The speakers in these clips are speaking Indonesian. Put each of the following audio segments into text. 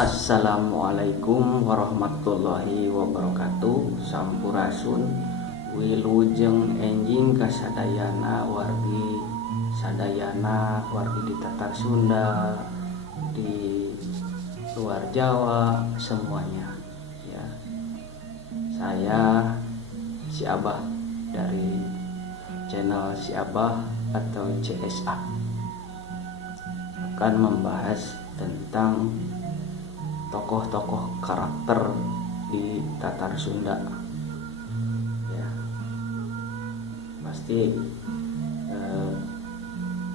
Assalamualaikum warahmatullahi wabarakatuh. Sampurasun wilujeng enjing kasadayana wargi sadayana wargi di Tatar Sunda, di luar Jawa semuanya ya. Saya si Abah dari channel si Abah atau CSA akan membahas tentang tokoh-tokoh karakter di Tatar Sunda ya. Pasti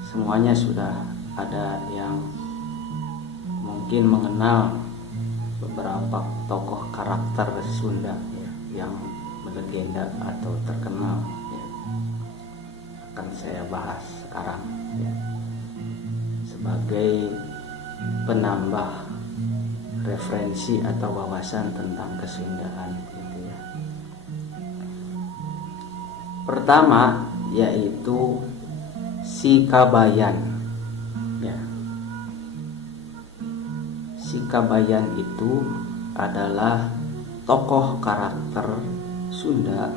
semuanya sudah ada yang mungkin mengenal beberapa tokoh karakter Sunda ya, yang melegenda atau terkenal ya. Akan saya bahas sekarang ya, sebagai penambah referensi atau wawasan tentang kesundaan gitu ya. Pertama yaitu Si Kabayan ya. Si Kabayan itu adalah tokoh karakter Sunda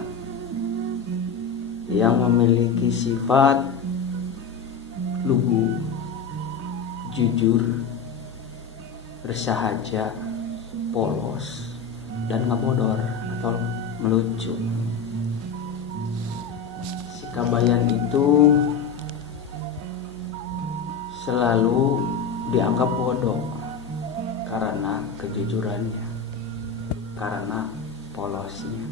yang memiliki sifat lugu, jujur, bersahaja, polos, dan ngebodor atau melucu. Si Kabayan itu selalu dianggap bodoh karena kejujurannya, karena polosnya.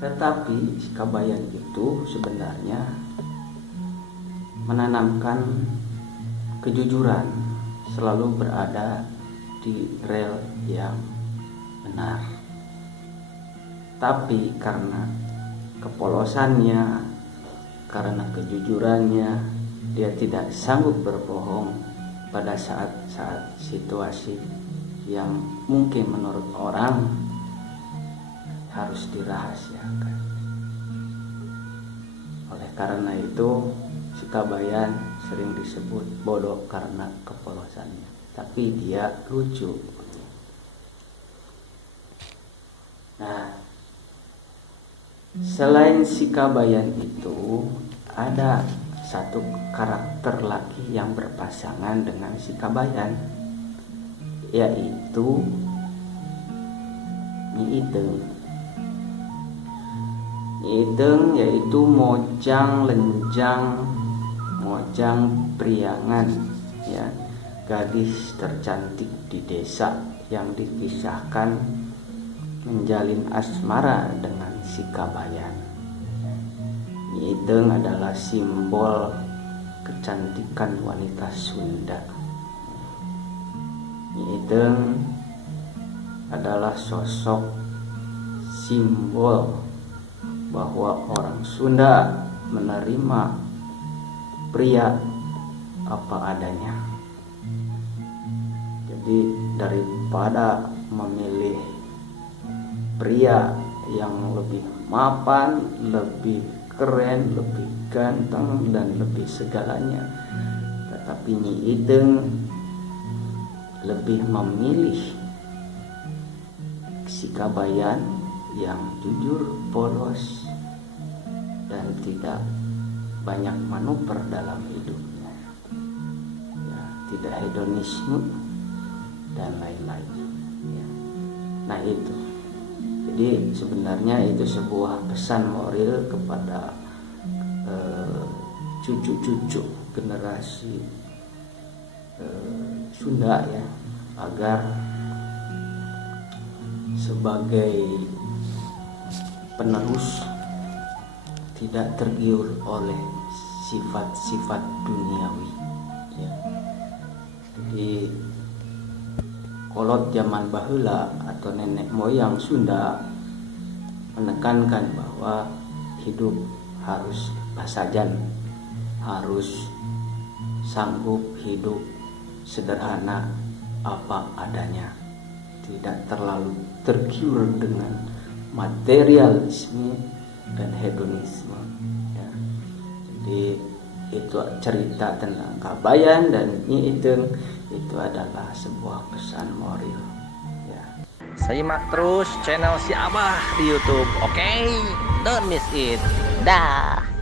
Tetapi si Kabayan itu sebenarnya menanamkan kejujuran, selalu berada di rel yang benar. Tapi karena kepolosannya, karena kejujurannya, dia tidak sanggup berbohong pada saat-saat situasi yang mungkin menurut orang harus dirahasiakan. Oleh karena itu, si Kabayan sering disebut bodoh karena kepolosannya, tapi dia lucu. Nah, selain si Kabayan itu ada satu karakter lagi yang berpasangan dengan si Kabayan, yaitu Nyi Ideng. Nyi Ideng yaitu Mojang Lenjang, Mojang Priangan ya, gadis tercantik di desa yang dikisahkan menjalin asmara dengan si Kabayan. Nyi Ideng adalah simbol kecantikan wanita Sunda. Nyi Ideng adalah sosok simbol bahwa orang Sunda menerima pria apa adanya. Jadi daripada memilih pria yang lebih mapan, lebih keren, lebih ganteng, dan lebih segalanya, tetapi Nyi Ideng lebih memilih si Kabayan yang jujur, polos, dan tidak banyak manuver dalam hidupnya ya, tidak hedonisme dan lain-lain ya. Nah itu, jadi sebenarnya itu sebuah pesan moral kepada cucu-cucu generasi Sunda ya, agar sebagai penerus tidak tergiur oleh sifat-sifat duniawi ya. Jadi kolot zaman baheula atau nenek moyang Sunda menekankan bahwa hidup harus pasajan, harus sanggup hidup sederhana apa adanya, tidak terlalu tergiur dengan materialisme dan hedonisme ya. Jadi itu cerita tentang Kabayan dan Nyi Iteng itu adalah sebuah pesan moral ya. Simak terus channel si Abah di YouTube. Oke, don't miss it. Dah.